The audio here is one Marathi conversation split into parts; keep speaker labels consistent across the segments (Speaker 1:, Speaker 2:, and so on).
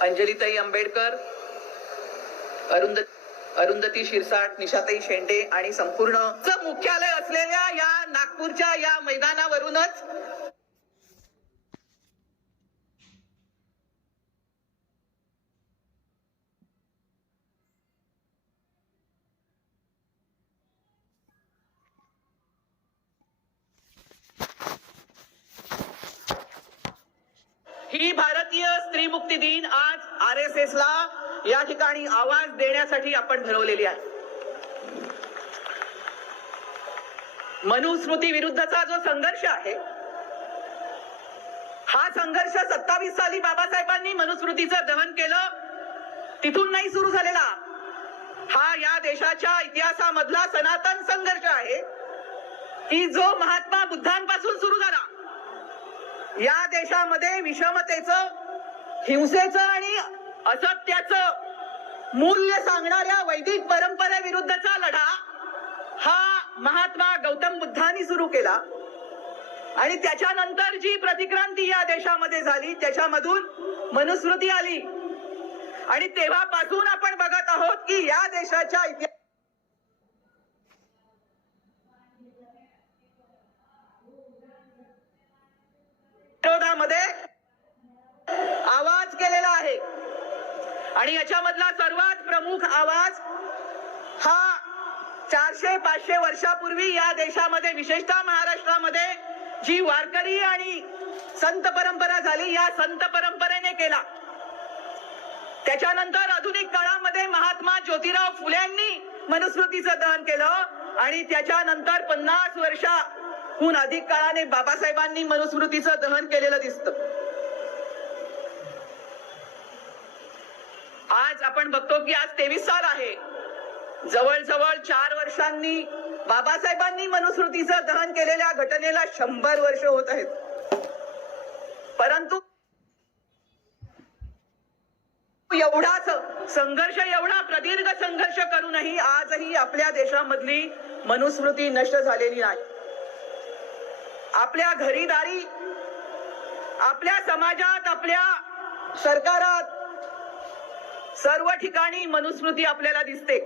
Speaker 1: अंजलीताई आंबेडकर अरुंद अरुंधती शिरसाट निशाताई शेंडे आणि संपूर्ण मुख्यालय असलेल्या या नागपूरच्या या मैदानावरूनच ही भारतीय स्त्री मुक्ती दिन आज आर एस एस ला या ठिकाणी आवाज देण्यासाठी आपण भरवलेली आहे. मनुस्मृती विरुद्धचा जो संघर्ष आहे हा संघर्ष सत्तावीस साली बाबासाहेबांनी मनुस्मृतीचं दहन केलं तिथून नाही सुरू झालेला. हा या देशाच्या इतिहासामधला सनातन संघर्ष आहे. की जो महात्मा बुद्धांपासून सुरू झाला या देशामध्ये विषमतेचं हिंसेचं आणि असत्याचं मूल्य सांगणाऱ्या वैदिक परंपरेविरुद्धचा लढा हा महात्मा गौतम बुद्धांनी सुरू केला. आणि त्याच्यानंतर जी प्रतिक्रांती या देशामध्ये झाली त्याच्यामधून मनुस्मृती आली. आणि तेव्हापासून आपण बघत आहोत की या देशाच्या इतिहास विरोधामध्ये आवाज केलेला आहे. आणि याच्यामधला सर्वात प्रमुख आवाज हा चारशे पाचशे वर्षापूर्वी या देशामध्ये विशेषतः महाराष्ट्रामध्ये जी वारकरी आणि संत परंपरा झाली या संत परंपरेने केला. त्याच्यानंतर आधुनिक काळामध्ये महात्मा ज्योतिराव फुलेंनी मनुस्मृतीचं दहन केलं आणि त्याच्यानंतर पन्नास वर्षाहून अधिक काळाने बाबासाहेबांनी मनुस्मृतीचं दहन केलेलं दिसतं. आज आपण बघतो की आज तेवीस साल आहे. जवळजवळ चार वर्षांनी बाबासाहेबांनी मनुस्मृतीचं दहन केलेल्या घटनेला शंभर वर्ष होत आहेत. परंतु एवढाच संघर्ष एवढा प्रदीर्घ संघर्ष करूनही आजही आपल्या देशामधली मनुस्मृती नष्ट झालेली नाही. आपल्या घरीदारी आपल्या समाजात आपल्या सरकारात सर्व ठिकाणी मनुस्मृती आपल्याला दिसते.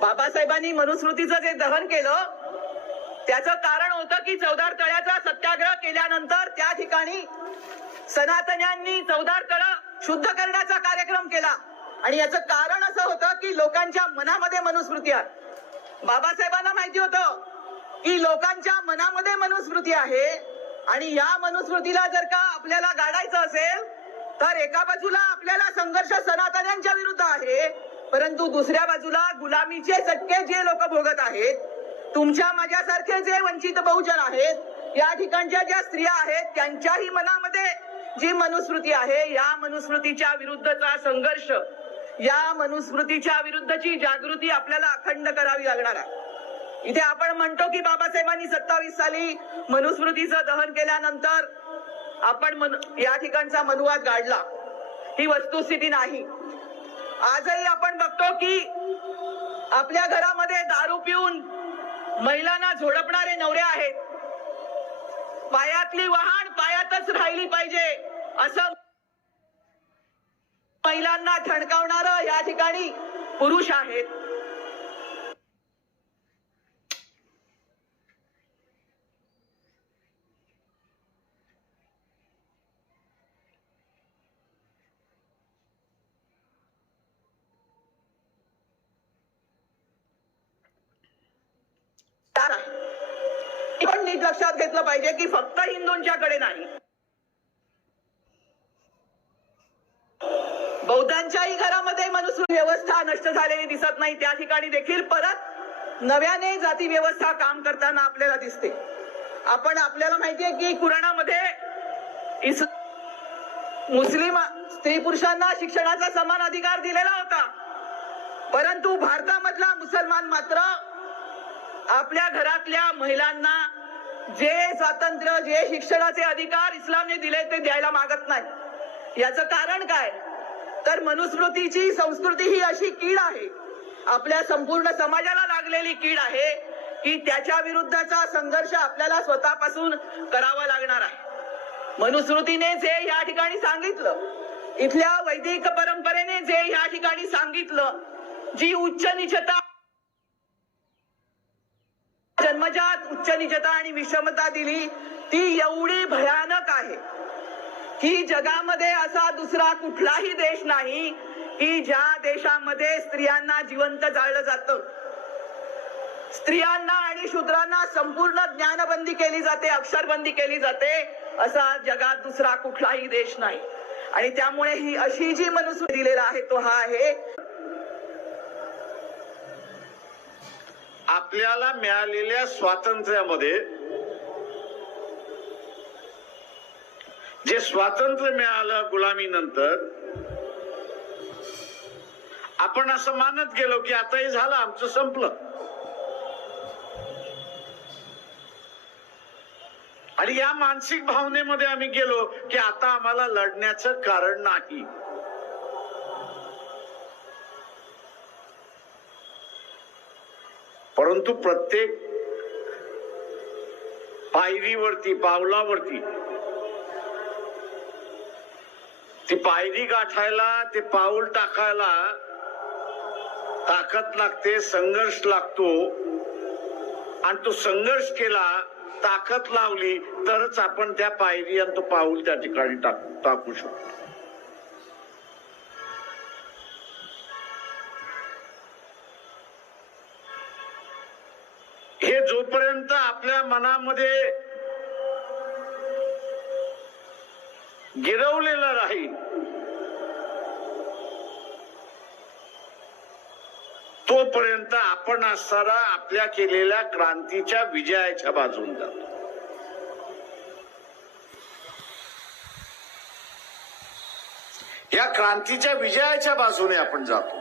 Speaker 1: बाबासाहेबांनी मनुस्मृतीचं जे दहन केलं त्याचं कारण होतं की चौदार तळ्याचा सत्याग्रह केल्यानंतर त्या ठिकाणी सनातन्यांनी चौदार तळ शुद्ध करण्याचा कार्यक्रम केला. आणि याचं कारण असं होतं की लोकांच्या मनामध्ये मनुस्मृती आहे. बाबासाहेबांना माहिती होतं की लोकांच्या मनामध्ये मनुस्मृती आहे. आणि या मनुस्मृतीला जर का आपल्याला गाडायचं असेल तर एका बाजूला आपल्याला संघर्ष सनातन्यांच्या विरुद्ध आहे परंतु दुसऱ्या बाजूला गुलामीचे चटके जे लोक भोगत आहेत तुमच्या माझ्यासारखे जे वंचित बहुजन आहेत या ठिकाणच्या ज्या स्त्रिया आहेत त्यांच्याही मनामध्ये जी मनुस्मृती आहे या मनुस्मृतीच्या विरुद्धचा संघर्ष या मनुस्मृतीच्या विरुद्धची जागृती आपल्याला अखंड करावी लागणार आहे. इथे आपण म्हणतो की बाबासाहेबांनी सत्तावीस साली मनुस्मृतीचं दहन केल्यानंतर आपण या ठिकाणचा मनुवाद गाडला. ही वस्तुस्थिती नाही. आजही आपण बघतो की आपल्या घरामध्ये दारू पिऊन महिलांना झोडपणारे नवरे आहेत. पायातली वाहन पायातच राहिली पाहिजे असं महिलांना ठणकावणार या ठिकाणी पुरुष आहेत तार आहे हे पण नीट लक्षात घेतलं पाहिजे की फक्त हिंदूंच्याकडे नाही. बौद्धांच्याही घरामध्ये व्यवस्था नष्ट झालेली दिसत नाही. त्या ठिकाणी देखील परत नव्याने जाती व्यवस्था काम करताना आपल्याला दिसते. आपण आपल्याला माहितीये की कुराणामध्ये इस मुस्लिम स्त्री पुरुषांना शिक्षणाचा समान अधिकार दिलेला होता. परंतु भारतामधला मुसलमान मात्र आपल्या घरातल्या महिलांना जे स्वातंत्र्य जे शिक्षणाचे अधिकार इस्लामने दिले ते द्यायला मागत नाही. याचं कारण काय? तर मनुस्मृतीची संस्कृती ही अशी कीड आहे. आपल्या संपूर्ण समाजाला लागलेली कीड आहे की त्याच्या विरुद्धचा संघर्ष आपल्याला स्वतःपासून करावा लागणार आहे. मनुस्मृतीने जे या ठिकाणी सांगितलं इथल्या वैदिक परंपरेने जे ह्या ठिकाणी सांगितलं जी उच्च निचता जन्मजात उच्च निचता आणि विषमता दिली ती एवढी भयानक आहे. की जगामध्ये असा दुसरा कुठलाही देश नाही की ज्या देशामध्ये स्त्रियांना जिवंत जाळलं जातं. स्त्रियांना आणि शूद्रांना संपूर्ण ज्ञानबंदी केली जाते अक्षरबंदी केली जाते असा जगात दुसरा कुठलाही देश नाही. आणि त्यामुळे ही अशी जी मनुष्य दिलेला आहे तो हा आहे
Speaker 2: आपल्याला मिळालेल्या स्वातंत्र्यामध्ये जे स्वातंत्र्य मिळालं गुलामीनंतर आपण असं मानत गेलो की आता हे झालं आमचं संपलं. आणि या मानसिक भावनेमध्ये आम्ही गेलो की आता आम्हाला लढण्याचं कारण नाही. परंतु प्रत्येक पायरीवरती पावलावरती ती पायरी गाठायला ते पाऊल टाकायला ताकद लागते संघर्ष लागतो. आणि तो संघर्ष केला ताकद लावली तरच आपण त्या पायरी आणि तो पाऊल त्या ठिकाणी टाक टाकू शकतो. हे जोपर्यंत आपल्या मनामध्ये गिरवलेलं राहील तोपर्यंत आपण असताना आपल्या केलेल्या क्रांतीच्या विजयाच्या बाजून जातो. या क्रांतीच्या विजयाच्या बाजूने आपण जातो.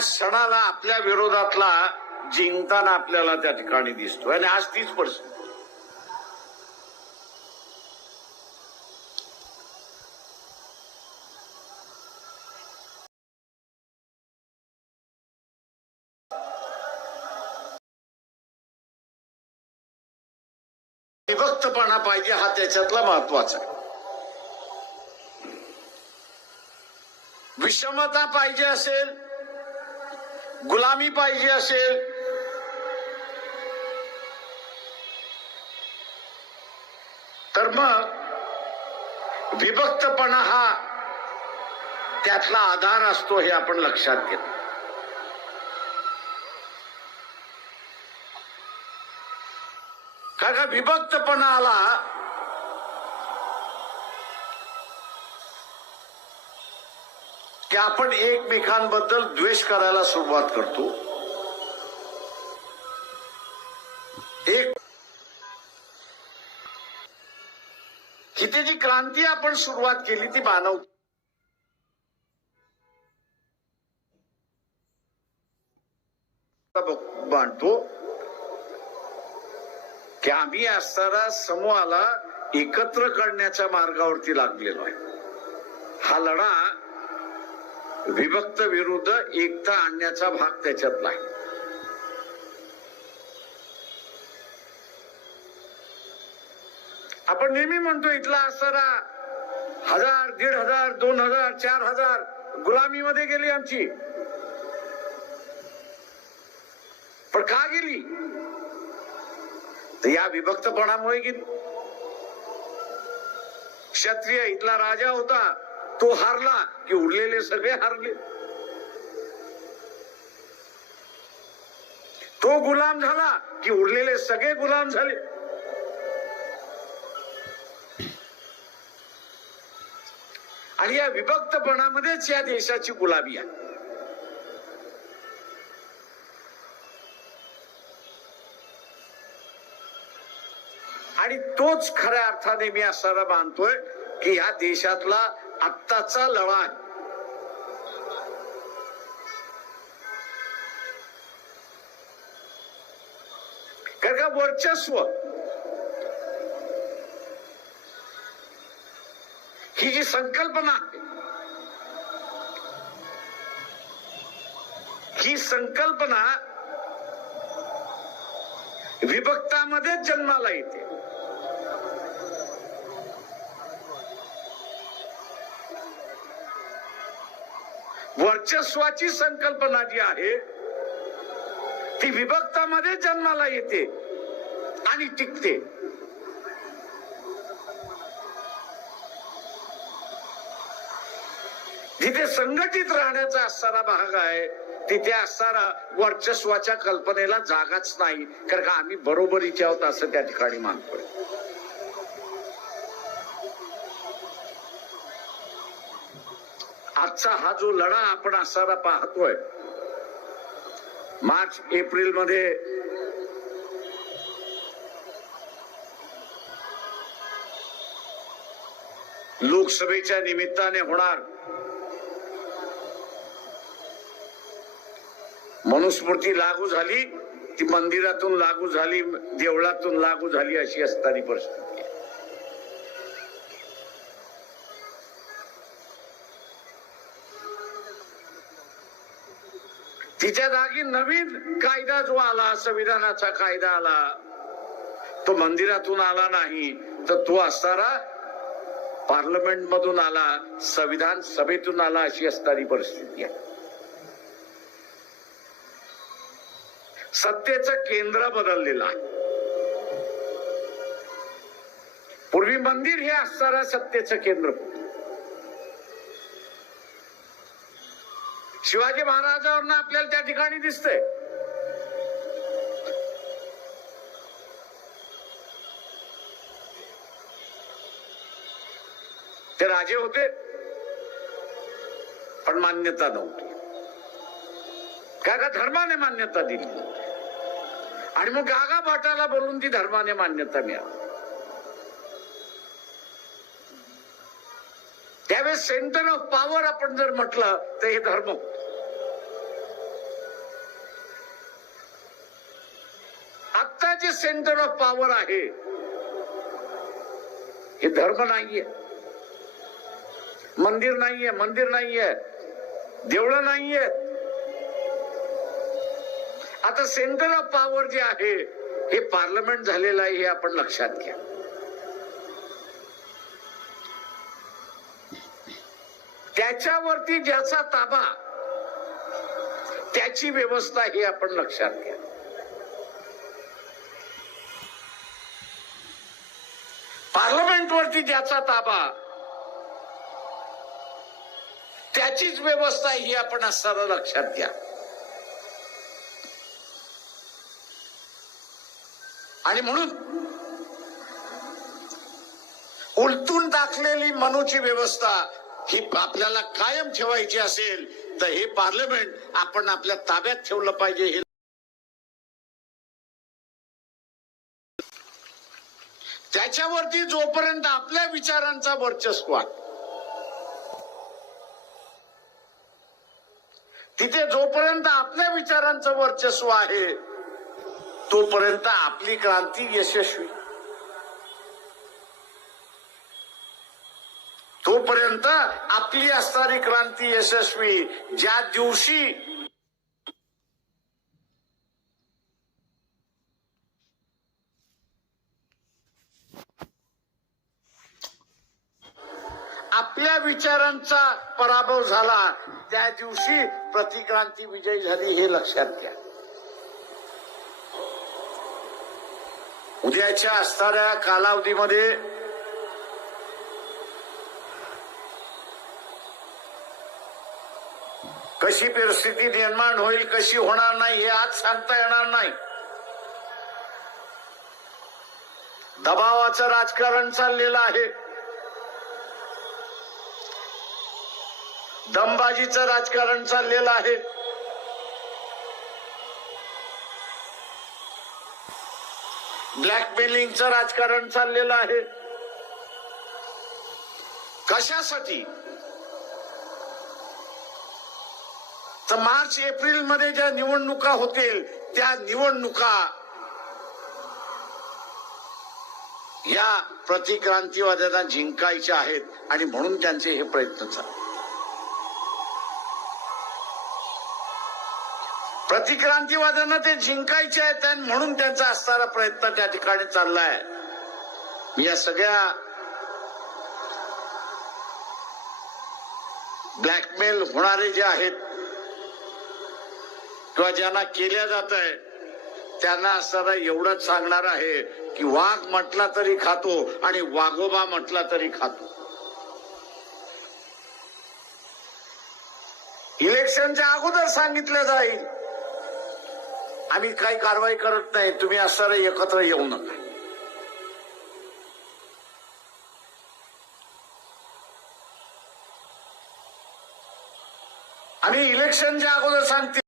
Speaker 2: क्षणाला आपल्या विरोधातला जिंकताना आपल्याला त्या ठिकाणी दिसतो आणि आज तीच परिस्थिती. विभक्तपणा पाहिजे हा त्याच्यातला महत्त्वाचा आहे. विषमता पाहिजे असेल गुलामी पाहिजे असेल तर मग विभक्तपणा हा त्यातला आधार असतो हे आपण लक्षात घेतो. का विभक्तपणा आला की आपण एकमेकांबद्दल द्वेष करायला सुरुवात करतो. एक तिथे जी क्रांती आपण सुरुवात केली ती मानव मांडतो की आम्ही असणारा समूहाला एकत्र करण्याच्या मार्गावरती लागलेलो आहे. हा लढा विभक्त विरुद्ध एकता आणण्याचा भाग त्याच्यातला आहे. आपण नेहमी म्हणतो इथला असणारा हजार दीड हजार दोन हजार चार हजार गुलामीमध्ये गेली आमची. पण का गेली? तर या विभक्तपणामुळे गेली. क्षत्रिय इथला राजा होता. तो हारला की उरलेले सगळे हारले. तो गुलाम झाला की उरलेले सगळे गुलाम झाले. आणि या विभक्तपणामध्येच या देशाची गुलाबी आहे. आणि तोच खऱ्या अर्थाने मी असताना मानतोय की या देशातला आत्ताचा लढा आहे. कारण का वर्चस्व? ही जी संकल्पना आहे ही संकल्पना विभक्तामध्येच जन्माला येते. वर्चस्वाची संकल्पना जी आहे ती विभक्तामध्ये जन्माला येते आणि टिकते. जिथे संघटित राहण्याचा असणारा भाग आहे तिथे असणारा वर्चस्वाच्या कल्पनेला जागाच नाही. कारण का आम्ही बरोबरीचे आहोत असं त्या ठिकाणी मानतोय. आजचा हा जो लढा आपण असताना पाहतोय मार्च एप्रिलमध्ये लोकसभेच्या निमित्ताने होणार मनुस्मृती लागू झाली ती मंदिरातून लागू झाली देवळातून लागू झाली अशी असताना परिस्थिती. तिच्या जागी नवीन कायदा जो आला संविधानाचा कायदा आला तो मंदिरातून आला नाही तर तो असणारा पार्लमेंट मधून आला संविधान सभेतून आला अशी असणारी परिस्थिती आहे. सत्तेचं केंद्र बदललेलं आहे. पूर्वी मंदिर हे असणारा सत्तेचं केंद्र होत. शिवाजी महाराजांवरनं आपल्याला त्या ठिकाणी दिसतंय. ते राजे होते पण मान्यता नव्हती. काय का धर्माने मान्यता दिली आणि मग गागा भाटाला बोलून ती धर्माने मान्यता मिळाली. त्यावेळेस सेंटर ऑफ पॉवर आपण जर म्हटलं तर हे धर्म सेंटर ऑफ पॉवर आहे. हे धर्म नाहीये. मंदिर नाहीये मंदिर नाहीये. देवळं नाहीये. आता सेंटर ऑफ पॉवर जे आहे हे पार्लमेंट झालेलं आहे हे आपण लक्षात घ्या. त्याच्यावरती ज्याचा ताबा त्याची व्यवस्था ही आपण लक्षात घ्या. पार्लमेंटवरती ज्याचा ताबा त्याचीच व्यवस्था ही आपण असताना लक्षात घ्या. आणि म्हणून उलटून टाकलेली मनूची व्यवस्था ही आपल्याला कायम ठेवायची असेल तर हे पार्लमेंट आपण आपल्या ताब्यात ठेवलं पाहिजे हे त्याच्यावरती जोपर्यंत आपल्या विचारांचा वर्चस्व आहे तिथे जोपर्यंत आपल्या विचारांचं वर्चस्व आहे तोपर्यंत आपली क्रांती यशस्वी. तोपर्यंत आपली असणारी क्रांती यशस्वी. ज्या दिवशी आपल्या विचारांचा पराभव झाला त्या दिवशी प्रतिक्रांती विजयी झाली हे लक्षात घ्या. उद्याच्या असणाऱ्या कालावधीमध्ये कशी परिस्थिती निर्माण होईल कशी होणार नाही हे आज सांगता येणार नाही. दबावाचं राजकारण चाललेलं आहे. दमबाजीचं राजकारण चाललेलं आहे. ब्लॅकमेलिंगचं राजकारण चाललेलं आहे. कशासाठी? तर मार्च एप्रिलमध्ये ज्या निवडणुका होतील त्या निवडणुका या प्रतिक्रांतीवाद्यांना जिंकायच्या आहेत आणि म्हणून त्यांचे हे प्रयत्न चालले प्रतिक्रांतीवाद्यांना ते जिंकायचे आहेत म्हणून त्यांचा असणारा प्रयत्न त्या ठिकाणी चाललाय. या सगळ्या ब्लॅकमेल होणारे जे आहेत किंवा ज्यांना केल्या जात आहे त्यांना असताना एवढंच सांगणार आहे की वाघ म्हटला तरी खातो आणि वाघोबा म्हटला तरी खातो. इलेक्शनच्या अगोदर सांगितलं जाईल. आम्ही काही कारवाई करत नाही. तुम्ही असताना एकत्र येऊ नका. आम्ही इलेक्शनच्या अगोदर सांगते.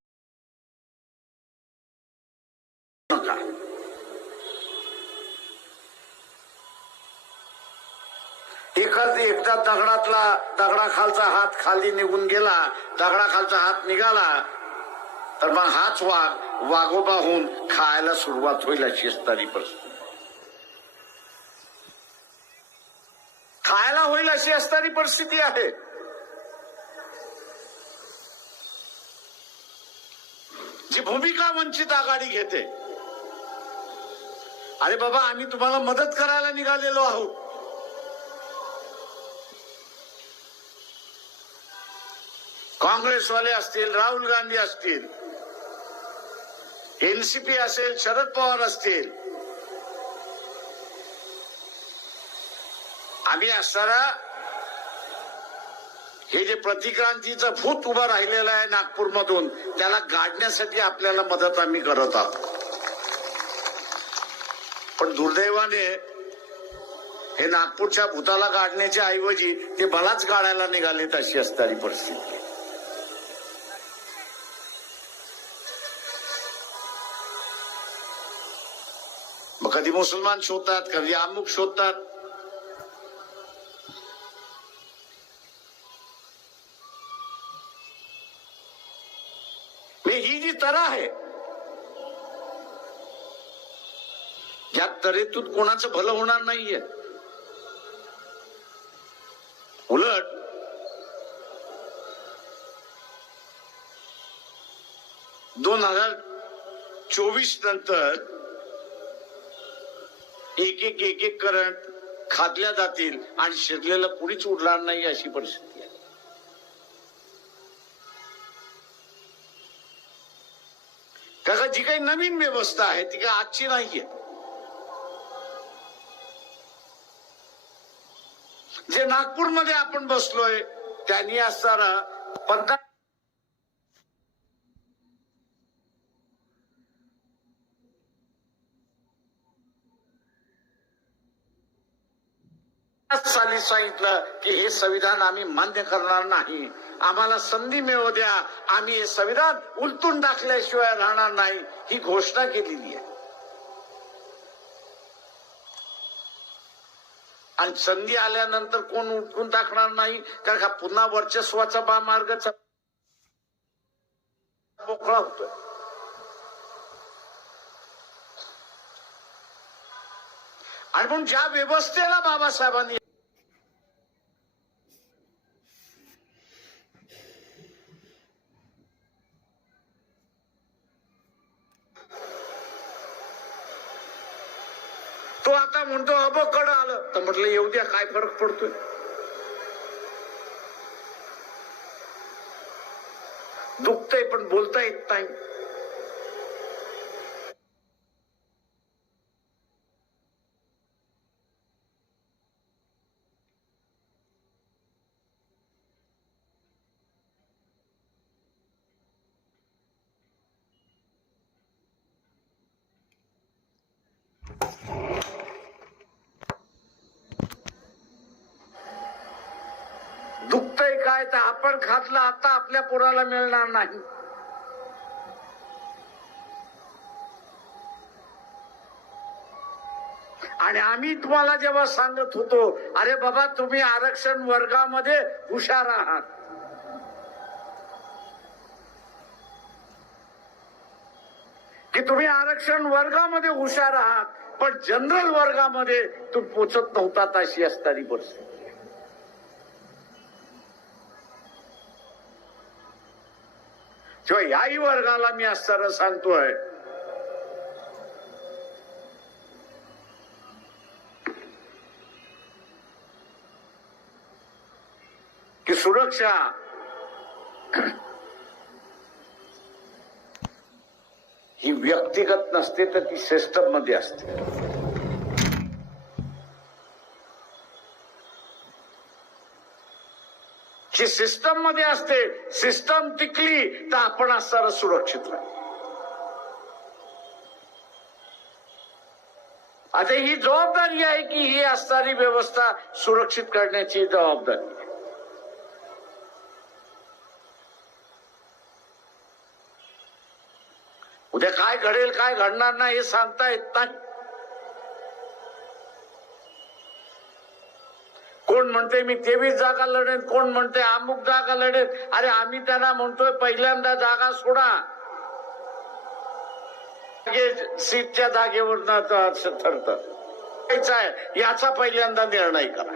Speaker 2: नका. एखाद एकदा दगडातला दगडाखालचा हात खाली निघून गेला दगडाखालचा हात निघाला तर मग हाच वाघ वाघोबा होऊन खायला सुरुवात होईल अशी असणारी परिस्थिती. खायला होईल अशी असणारी परिस्थिती आहे. जी भूमिका वंचित आघाडी घेते. अरे बाबा आम्ही तुम्हाला मदत करायला निघालेलो आहोत. काँग्रेसवाले असतील राहुल गांधी असतील एनसीपी असेल शरद पवार असतील. आम्ही असताना हे जे प्रतिक्रांतीचं भूत उभं राहिलेलं आहे नागपूरमधून त्याला गाडण्यासाठी आपल्याला मदत आम्ही करत आहोत. पण दुर्दैवाने हे नागपूरच्या भूताला गाडण्याच्या ऐवजी ते मलाच गाडायला निघालेत अशी असणारी परिस्थिती. मग कधी मुसलमान शोधतात कधी अमुक शोधतात ही जी तरा आहे या तरेतून कोणाचं भलं होणार नाहीये उलट दोन हजार चोवीस नंतर एक एक एक एक करंट खादल्या जातील आणि शिरलेला कुणीच उडणार नाही अशी परिस्थिती आहे. का जी काही नवीन व्यवस्था आहे ती काही आजची नाहीये. जे नागपूरमध्ये आपण बसलोय त्यांनी असताना पंधरा साली सांगितलं की हे संविधान आम्ही मान्य करणार नाही. आम्हाला संधी मिळू द्या. आम्ही हे संविधान उलटून टाकल्याशिवाय राहणार नाही. ही घोषणा केलेली आहे. आणि संधी आल्यानंतर कोण उलटून टाकणार नाही? कारण का पुन्हा वर्चस्वाचा बा मार्ग मोकळा होतोय. आणि म्हणून ज्या व्यवस्थेला बाबासाहेबांनी तो आता म्हणतो अब कड आलं. तर म्हटलं येऊ द्या काय फरक पडतोय? दुखतंय पण बोलता येत नाही दुखतंय काय तर आपण आता आपल्या पोराला मिळणार नाही. आणि आम्ही तुम्हाला जेव्हा सांगत होतो अरे बाबा तुम्ही आरक्षण वर्गामध्ये हुशार आहात. की तुम्ही आरक्षण वर्गामध्ये हुशार आहात पण जनरल वर्गामध्ये तुम्ही पोचत नव्हता अशी असणारी परिस्थिती. किंवा याही वर्गाला मी असताना सांगतोय की सुरक्षा. ही व्यक्तिगत नसते तर ती सिस्टममध्ये असते. जी सिस्टममध्ये असते सिस्टम टिकली तर आपण असणार सुरक्षित राहील आता ही जबाबदारी आहे की ही असणारी व्यवस्था सुरक्षित करण्याची जबाबदारी आहे. उद्या काय घडेल काय घडणार नाही हे सांगता येत नाही कोण म्हणते मी तेवीस जागा लढेन कोण म्हणते अमुक जागा लढेन? अरे आम्ही त्यांना म्हणतोय पहिल्यांदा जागा सोडा. सीटच्या जागेवर ठरत. आहे याचा पहिल्यांदा निर्णय करा.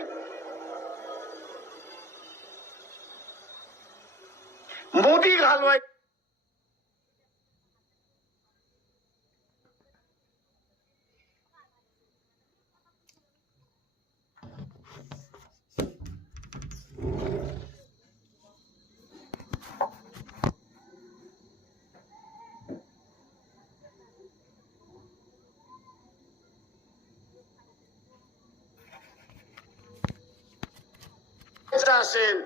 Speaker 2: मोदी घालवाय असेल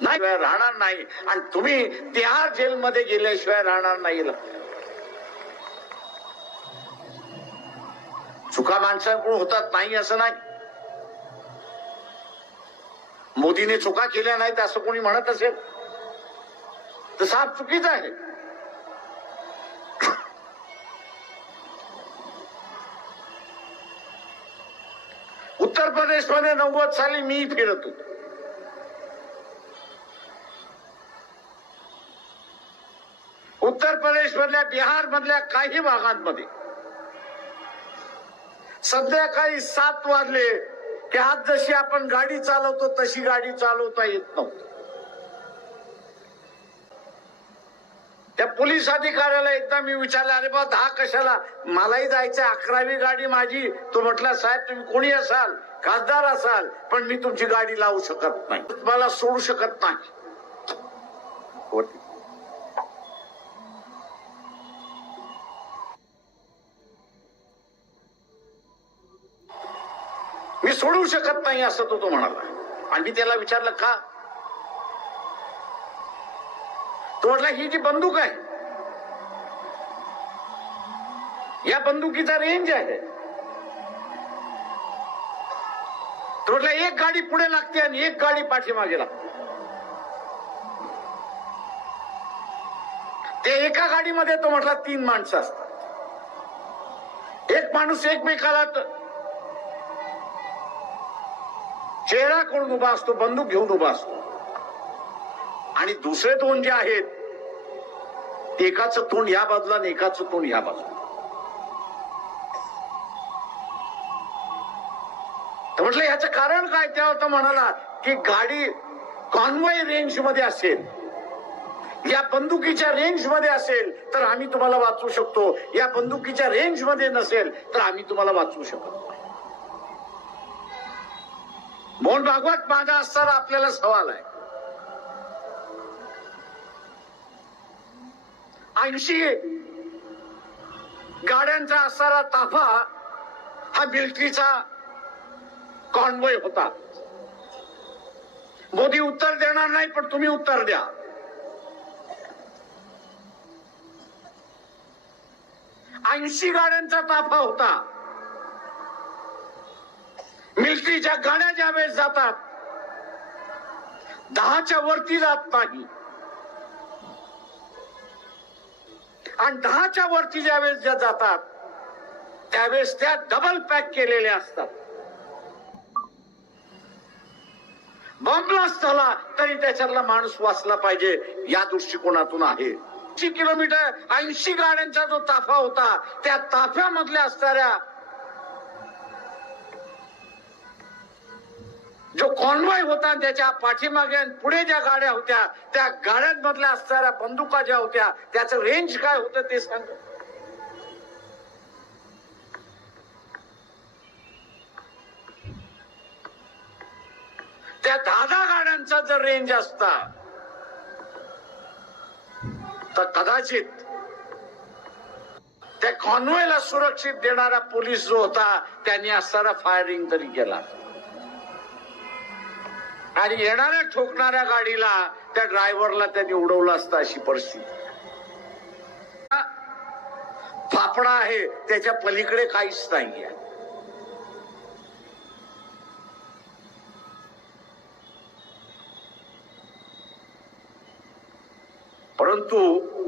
Speaker 2: नाही राहणार नाही. आणि तुम्ही तिहार जेलमध्ये गेल्याशिवाय राहणार नाही चुका माणसांकडून होतात नाही असं नाही. मोदीने चुका केल्या नाहीत असं कोणी म्हणत असेल? तर साफ चुकीचं आहे. उत्तर प्रदेशमध्ये नव्वद साली मी फिरत होतो. उत्तर प्रदेश मधल्या बिहार मधल्या काही भागांमध्ये. संध्याकाळी सात वाजले की आज जशी आपण गाडी चालवतो तशी गाडी चालवता येत नव्हती. पोलीस अधिकाऱ्याला एकदा मी विचारलं अरे बा दहा कशाला? मलाही जायचं अकरावी गाडी माझी. तो म्हटला साहेब तुम्ही कोणी असाल? खासदार असाल पण मी तुमची गाडी लावू शकत नाही. मला सोडू शकत नाही. मी सोडू शकत नाही असं तो तो म्हणाला. आणि मी त्याला विचारलं का? तो म्हटला ही जी बंदूक आहे या बंदुकीचा रेंज आहे. तो म्हटला एक गाडी पुढे लागते आणि एक गाडी पाठीमागे लागते. ते एका गाडीमध्ये तो म्हटला तीन माणसं असतात. एक माणूस एकमेकाला चेहरा करून उभा असतो बंदूक घेऊन उभा असतो. आणि दुसरे दोन जे आहेत एकाचं तोंड या बाजूला आणि एकाचं तोंड या बाजूला. तर म्हटलं ह्याचं कारण काय? त्या तर म्हणाला की गाडी कॉन्वॉय रेंजमध्ये असेल या बंदुकीच्या रेंजमध्ये असेल तर आम्ही तुम्हाला वाचवू शकतो. या बंदुकीच्या रेंजमध्ये नसेल तर आम्ही तुम्हाला वाचवू शकतो मोहन भागवत माझा असताना आपल्याला सवाल आहे. ऐंशी. गाड्यांचा असणारा ताफा हा मिलिटरीचा कॉन्वॉय होता. मोदी उत्तर देणार नाही पण तुम्ही उत्तर द्या. ऐंशी गाड्यांचा ताफा होता. मिलिटरीच्या गाड्या ज्या वेळेस जातात दहाच्या वरती जात नाही. आणि दहाच्या वरती ज्यावेळेस ज्या जातात त्यावेळेस त्या डबल पॅक केलेल्या असतात. बॉम्ब्लास्ट झाला तरी त्याच्यातला माणूस वाचला पाहिजे या दृष्टिकोनातून आहे. किलोमीटर ऐंशी गाड्यांचा जो ताफा होता त्या ताफ्यामधल्या असणाऱ्या जो कॉन्वॉय होता त्याच्या पाठीमागे आणि पुढे ज्या गाड्या होत्या त्या गाड्यांमधल्या असणाऱ्या बंदुका ज्या होत्या त्याचं रेंज काय होतं ते सांग. त्या दहा दहा गाड्यांचा जर रेंज असता तर कदाचित त्या कॉन्वॉयला सुरक्षित देणारा पोलीस जो होता त्यांनी असताना फायरिंग तरी केला. आणि येणाऱ्या ठोकणाऱ्या गाडीला त्या ड्रायव्हरला त्यांनी उडवलं असतं अशी परिस्थिती. फाफडा आहे त्याच्या पलीकडे काहीच नाहीये. परंतु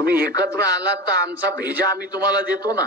Speaker 2: तुम्ही एकत्र आलात तर आमचा भेजा आम्ही तुम्हाला देतो ना.